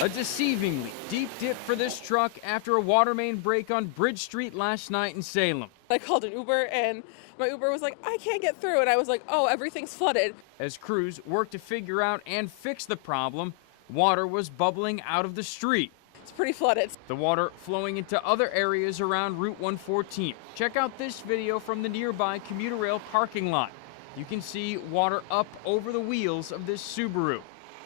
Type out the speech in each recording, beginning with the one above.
A deceivingly deep dip for this truck after a water main break on Bridge Street last night in Salem. I called an Uber and my Uber was like, I can't get through. And I was like, oh, everything's flooded. As crews worked to figure out and fix the problem, water was bubbling out of the street. It's pretty flooded. The water flowing into other areas around Route 114. Check out this video from the nearby commuter rail parking lot. You can see water up over the wheels of this Subaru.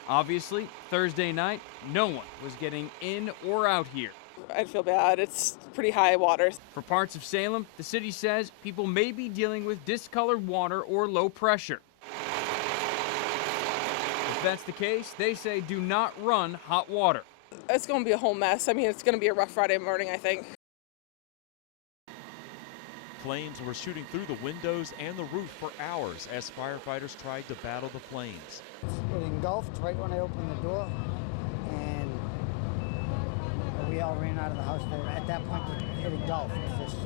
Obviously, Thursday night, no one was getting in or out here. I feel bad. It's pretty high water. For parts of Salem, the city says people may be dealing with discolored water or low pressure. If that's the case, they say do not run hot water. It's going to be a whole mess. I mean, it's going to be a rough Friday morning, I think. Flames were shooting through the windows and the roof for hours as firefighters tried to battle the flames. It engulfed right when I opened the door, and we all ran out of the house there. At that point, it engulfed. It just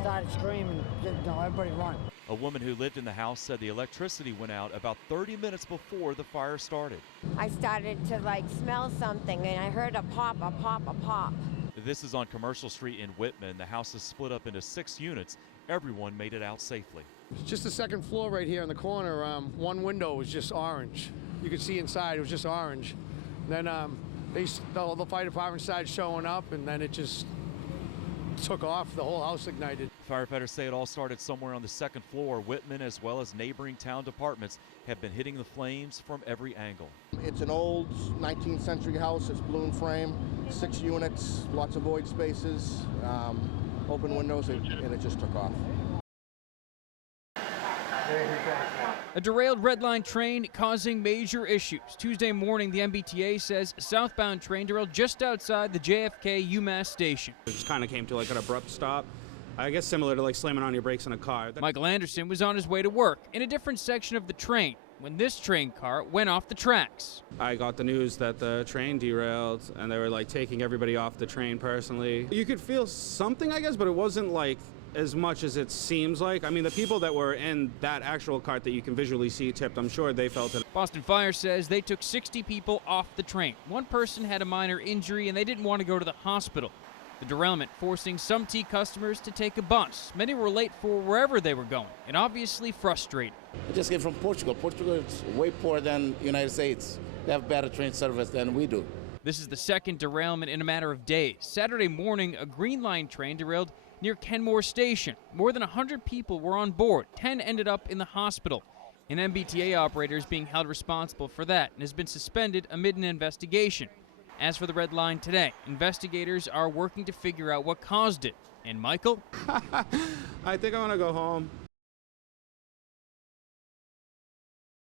started screaming, everybody run. A woman who lived in the house said the electricity went out about 30 minutes before the fire started. I started to smell something, and I heard a pop, a pop, a pop. This is on Commercial Street in Whitman. The house is split up into 6 units. Everyone made it out safely. It's just the second floor right here in the corner. One window was just orange. You could see inside, it was just orange. Then the fire department started showing up, and then it just took off. The whole house ignited. Firefighters say it all started somewhere on the second floor. Whitman, as well as neighboring town departments, have been hitting the flames from every angle. It's an old 19th century house. It's balloon frame, 6 units, lots of void spaces, open windows, and it just took off. A derailed Red Line train causing major issues. Tuesday morning, the MBTA says a southbound train derailed just outside the JFK UMass station. It just kind of came to an abrupt stop. I guess similar to slamming on your brakes in a car. Michael Anderson was on his way to work in a different section of the train when this train car went off the tracks. I got the news that the train derailed and they were taking everybody off the train personally. You could feel something, I guess, but it wasn't as much as it seems like. I mean, the people that were in that actual cart that you can visually see tipped, I'm sure they felt it. Boston Fire says they took 60 people off the train. One person had a minor injury and they didn't want to go to the hospital. The derailment forcing some T customers to take a bus. Many were late for wherever they were going and obviously frustrated. I just came from Portugal. Portugal is way poorer than the United States. They have better train service than we do. This is the second derailment in a matter of days. Saturday morning, a Green Line train derailed near Kenmore Station. More than 100 people were on board. 10 ended up in the hospital. An MBTA operator is being held responsible for that and has been suspended amid an investigation. As for the Red Line today, investigators are working to figure out what caused it. And Michael? I think I want to go home.